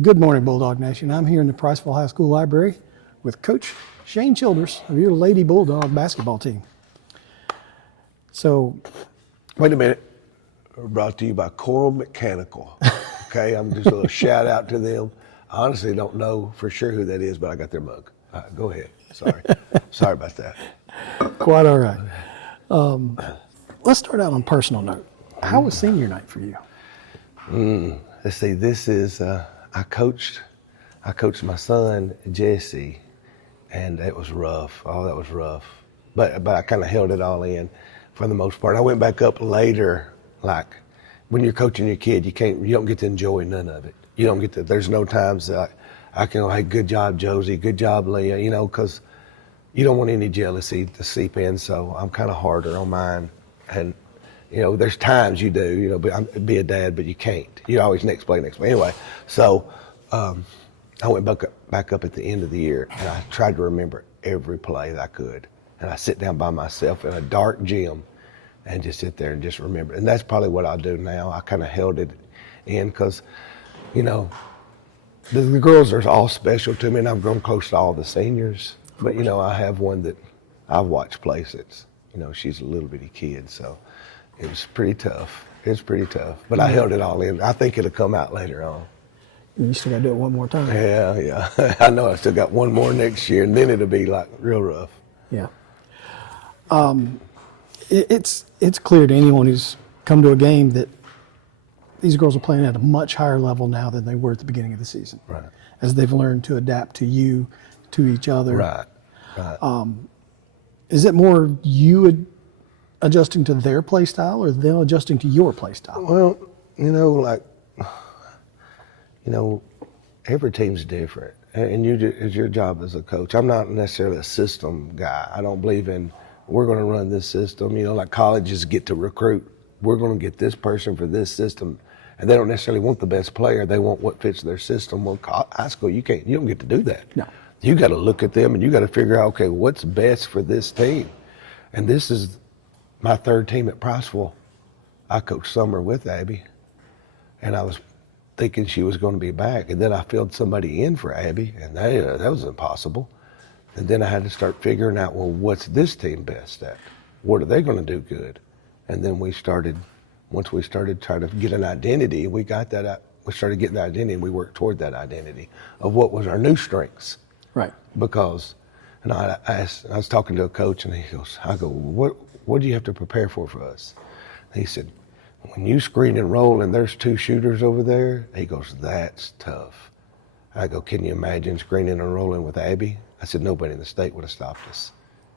Good morning, Bulldog Nation. I'm here in the Priceville High School Library with Coach Shane Childress of your Lady Bulldog basketball team. So, Wait a minute. We're brought to you by Coral Mechanical. Okay, I'm just a little shout out to them. I honestly don't know for sure who that is, but I got their mug. Go ahead. Sorry. Sorry about that. quite all right. Let's start out on a personal note. How was senior night for you? Let's see. This is I coached my son Jesse, and it was rough. Oh, that was rough. But I kind of held it all in for the most part. I went back up later. Like when you're coaching your kid, you don't get to enjoy none of it. You don't get to. There's no times that I can go, hey, good job, Josie, good job, Leah. You know, because you don't want any jealousy to seep in. So I'm kind of harder on mine, and you know, there's times you do, you know, be a dad, but you can't. You always next play. Anyway, so I went back up at the end of the year, and I tried to remember every play that I could. And I sit down by myself in a dark gym and just sit there and just remember. And that's probably what I'll do now. I kind of held it in because, you know, the girls are all special to me, and I've grown close to all the seniors. But, you know, I have one that I've watched play since, you know, she's a little bitty kid, so. It was pretty tough. But I held it all in. I think it'll come out later on. You still got to do it one more time. Yeah. I know I still got one more next year, and then it'll be like real rough. Yeah. It's clear to anyone who's come to a game that these girls are playing at a much higher level now than they were at the beginning of the season. Right. As they've learned to adapt to you, to each other. Right. Is it more you adjusting to their play style or them adjusting to your play style? Well, every team's different, and it's your job as a coach. I'm not necessarily a system guy. I don't believe in we're going to run this system. You know, like colleges get to recruit. We're going to get this person for this system, and they don't necessarily want the best player. They want what fits their system. Well, high school, you don't get to do that. No. You got to look at them and you got to figure out, okay, what's best for this team, and this is my third team at Priceville. I coached summer with Abby, and I was thinking she was going to be back, and then I filled somebody in for Abby, and that was impossible. And then I had to start figuring out, well, what's this team best at? What are they going to do good? And then once we started trying to get an identity, we started getting the identity, and we worked toward that identity of what was our new strengths. Right. Because, and I was talking to a coach, and I go, what do you have to prepare for us? And he said, when you screen and roll and there's two shooters over there, he goes, that's tough. I go, can you imagine screening and rolling with Abby? I said, nobody in the state would have stopped us.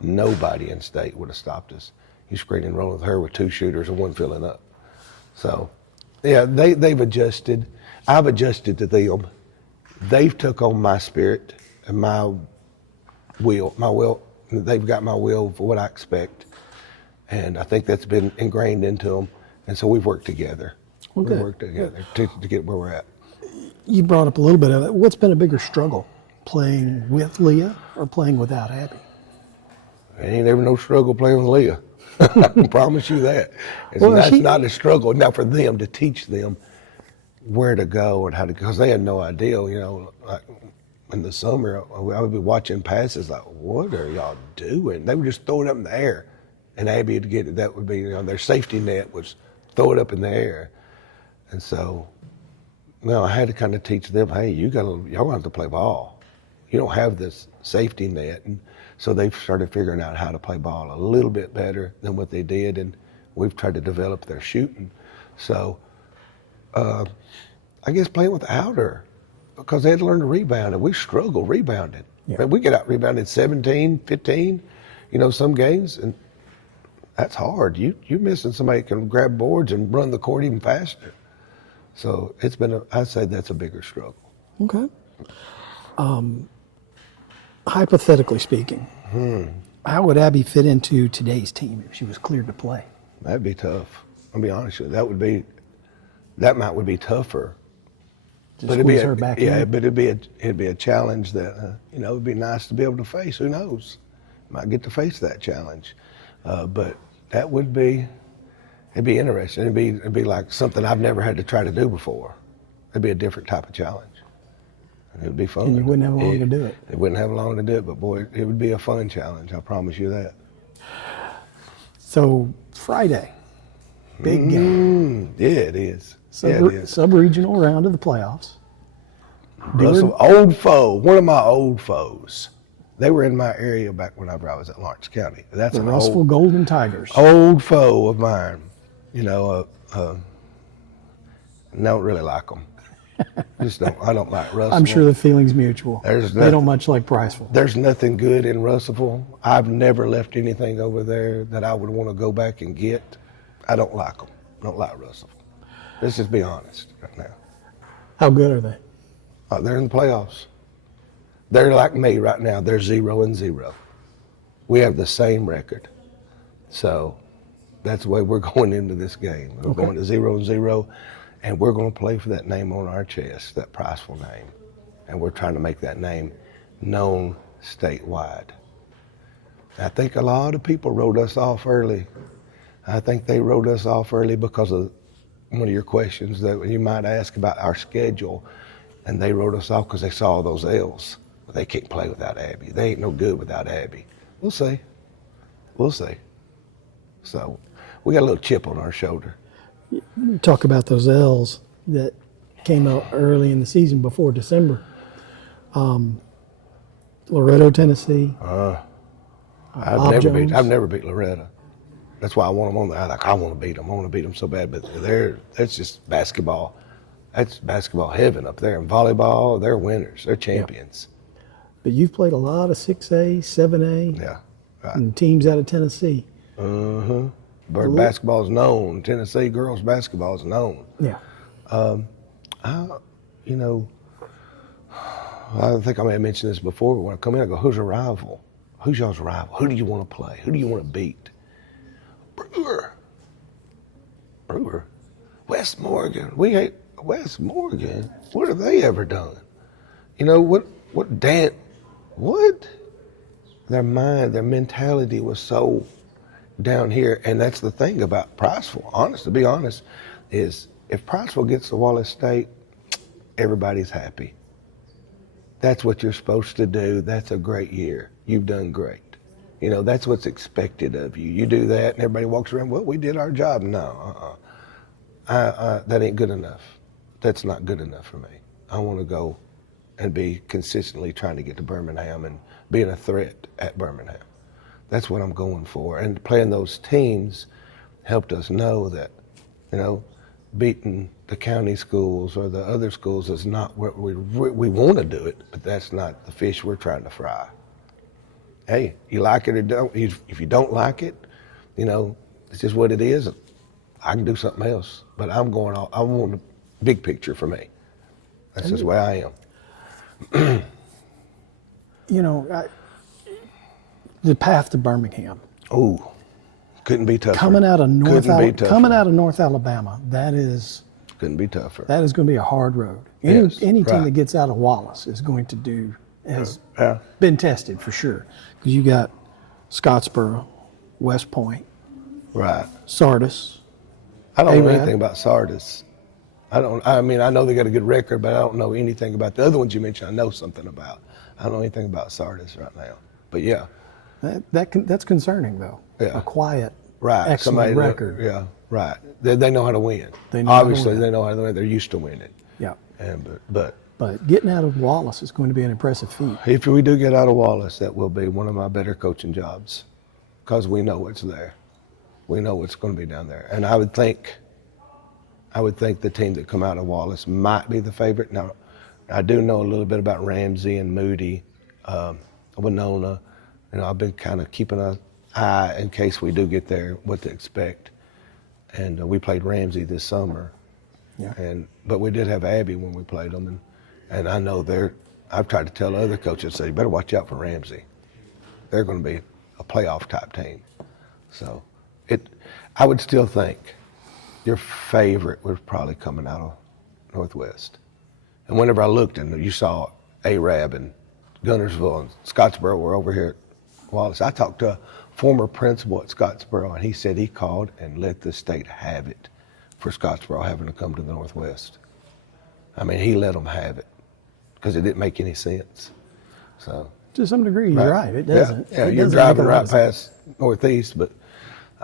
Nobody in the state would have stopped us. You screen and roll with her with two shooters and one filling up. So, yeah, they've adjusted. I've adjusted to them. They've took on my spirit and my will. They've got my will for what I expect. And I think that's been ingrained into them. And so we've worked together. Okay. We've worked together to get where we're at. You brought up a little bit of it. What's been a bigger struggle, playing with Leah or playing without Abby? There ain't ever no struggle playing with Leah. I promise you that. That's not a struggle. Now for them to teach them where to go and how to, because they had no idea, you know, like in the summer, I would be watching passes like, what are y'all doing? They would just throw it up in the air. And Abby would get it. That would be, you know, their safety net was throw it up in the air. And so, I had to kind of teach them, hey, y'all have to play ball. You don't have this safety net. And so they've started figuring out how to play ball a little bit better than what they did. And we've tried to develop their shooting. So, I guess playing without her, because they had to learn to rebound, and we struggle rebounding. Yeah. I mean, we get out rebounded 17, 15, you know, some games, and that's hard. You're missing somebody that can grab boards and run the court even faster. So I'd say that's a bigger struggle. Okay. Hypothetically speaking, how would Abby fit into today's team if she was cleared to play? That'd be tough. I'll be honest with you. That would be tougher. But it'd be her back in. But it'd be a challenge that it'd be nice to be able to face. Who knows? Might get to face that challenge. But that would be, it'd be interesting. It'd be like something I've never had to try to do before. It'd be a different type of challenge. It would be fun. And you wouldn't have long to do it. It wouldn't have long to do it, but boy, it would be a fun challenge. I promise you that. So Friday, big game. Yeah, it is. Yeah, it is. Sub-regional round of the playoffs. Russell, old foe, one of my old foes. They were in my area back whenever I was at Lawrence County. That's The an Russellville Golden Tigers. old foe of mine. You know, don't really like them. Just don't. I don't like Russellville. I'm sure the feeling's mutual. There's They nothing- don't much like Priceville. There's nothing good in Russellville. I've never left anything over there that I would want to go back and get. I don't like them. I don't like Russellville. Let's just be honest right now. How good are they? They're in the playoffs. They're like me right now. They're 0-0. We have the same record. So that's the way we're going into this game. We're going to 0-0, and we're going to play for that name on our chest, that Priceville name. And we're trying to make that name known statewide. I think a lot of people wrote us off early. I think they wrote us off early because of one of your questions that you might ask about our schedule. And they wrote us off because they saw those L's. But they can't play without Abby. They ain't no good without Abby. We'll see. We'll see. So we got a little chip on our shoulder. You talk about those L's that came out early in the season before December. Loretto, Tennessee. I've never beat Loretta. That's why I want them on there. I want to beat them. I want to beat them so bad. But that's just basketball. That's basketball heaven up there. In volleyball, they're winners. They're champions. But you've played a lot of 6A, 7A, Yeah. Right. and teams out of Tennessee. Bird basketball is known. Tennessee girls basketball is known. Yeah. You know, I think I may have mentioned this before, but when I come in, I go, who's your rival? Who's y'all's rival? Who do you want to play? Who do you want to beat? Brewer. West Morgan. We hate West Morgan. What have they ever done? You know, what their mind, their mentality was so down here. And that's the thing about Priceville, to be honest, is if Priceville gets to Wallace State, everybody's happy. That's what you're supposed to do. That's a great year. You've done great. You know, that's what's expected of you. You do that and everybody walks around, well, we did our job. No, that ain't good enough. That's not good enough for me. I want to go and be consistently trying to get to Birmingham and being a threat at Birmingham. That's what I'm going for. And playing those teams helped us know that, you know, beating the county schools or the other schools is not what we want to do it, but that's not the fish we're trying to fry. Hey, you like it or don't. If you don't like it, you know, it's just what it is. I can do something else, but I want the big picture for me. That's just the way I am. You know, the path to Birmingham. Oh, couldn't be tougher. Coming out of North tougher. Alabama, Couldn't be tougher. that is going to be a hard road. Any team right. that gets out of Wallace is going to has been tested for sure. Because you got Scottsboro, West Point, Right. Sardis. I don't know A-Rab. anything about Sardis. I know they got a good record, but I don't know anything about the other ones you mentioned. I know something about. I don't know anything about Sardis right now. But yeah. That's concerning though. Yeah. A quiet, Right. excellent record. Yeah. Right. They know how to win. They know how to Obviously, win. they know how to win. They're used to winning. Yeah. But Getting out of Wallace is going to be an impressive feat. if we do get out of Wallace, that will be one of my better coaching jobs, because we know what's there. We know what's going to be down there, and I would think the team that come out of Wallace might be the favorite. Now, I do know a little bit about Ramsey and Moody, Winona. You know, I've been kind of keeping an eye in case we do get there, what to expect. And we played Ramsey this summer. Yeah. But we did have Abby when we played them, and I know I've tried to tell other coaches, say, you better watch out for Ramsey. They're going to be a playoff type team. So I would still think your favorite was probably coming out of Northwest. And whenever I looked and you saw A-Rab and Gunnersville and Scottsboro were over here at Wallace, I talked to a former principal at Scottsboro, and he said he called and let the state have it for Scottsboro having to come to the Northwest. I mean, he let them have it because it didn't make any sense. So To some degree, you're right. It doesn't. Yeah, It you're doesn't make driving a lot right of sense. past Northeast, but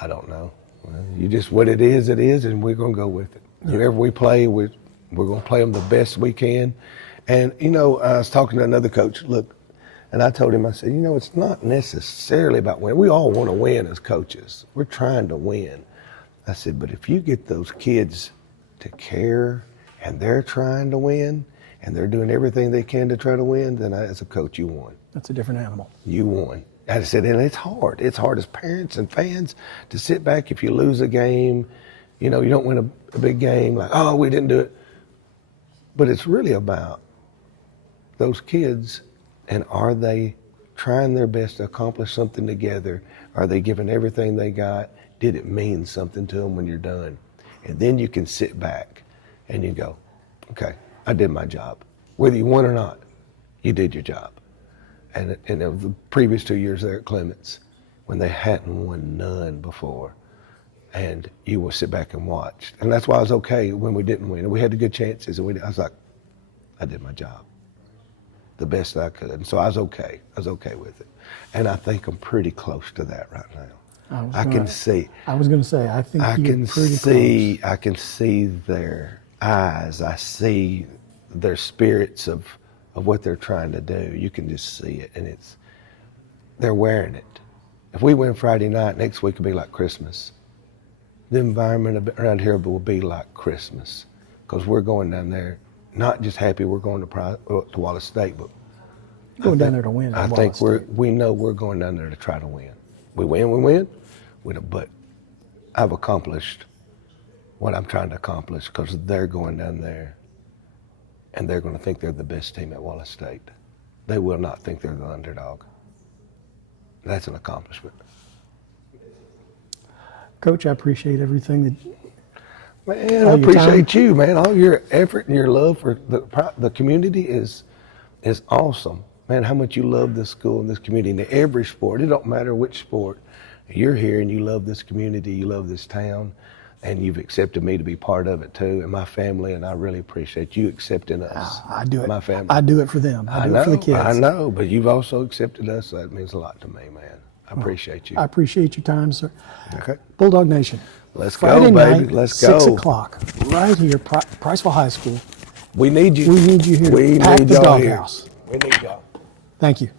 I don't know. Well, you just what it is, and we're gonna go with it. Whoever we play, we're gonna play them the best we can. And you know, I was talking to another coach. Look, and I told him, I said, you know, it's not necessarily about winning. We all want to win as coaches. We're trying to win. I said, but if you get those kids to care and they're trying to win and they're doing everything they can to try to win, then as a coach, you won. That's a different animal. You won. I said, and it's hard. It's hard as parents and fans to sit back if you lose a game. You know, you don't win a big game, like, oh, we didn't do it. But it's really about those kids, and are they trying their best to accomplish something together? Are they giving everything they got? Did it mean something to them when you're done? And then you can sit back and you go, okay, I did my job. Whether you won or not, you did your job. And the previous 2 years there at Clements, when they hadn't won none before, and you will sit back and watch. And that's why I was okay when we didn't win. And we had the good chances, and I was like, I did my job the best I could. And so I was okay. I was okay with it. And I think I'm pretty close to that right now. I can see. I was going to say, I think I you're can pretty see. close. I can see their eyes. I see their spirits of what they're trying to do. You can just see it, and they're wearing it. If we win Friday night, next week will be like Christmas. The environment around here will be like Christmas, because we're going down there, not just happy we're going to Wallace State, but Going down there to win. I think we know we're going down there to try to win. We win. But I've accomplished what I'm trying to accomplish, because they're going down there and they're going to think they're the best team at Wallace State. They will not think they're the underdog. That's an accomplishment. Coach, I appreciate everything that. Man, I appreciate you, man. All your effort and your love for the community is awesome. Man, how much you love this school and this community and every sport. It don't matter which sport. You're here and you love this community, you love this town, and you've accepted me to be part of it too, and my family, and I really appreciate you accepting us. I do it. My family. I do it for them. I do it for the kids. I know, but you've also accepted us, so that means a lot to me, man. I appreciate you. I appreciate your time, sir. Okay. Bulldog Nation. Let's Friday go, baby. Night, Let's go. 6 o'clock, right here, Priceville High School. We need you. We need you here to pack the y'all here. doghouse. We need y'all. Thank you.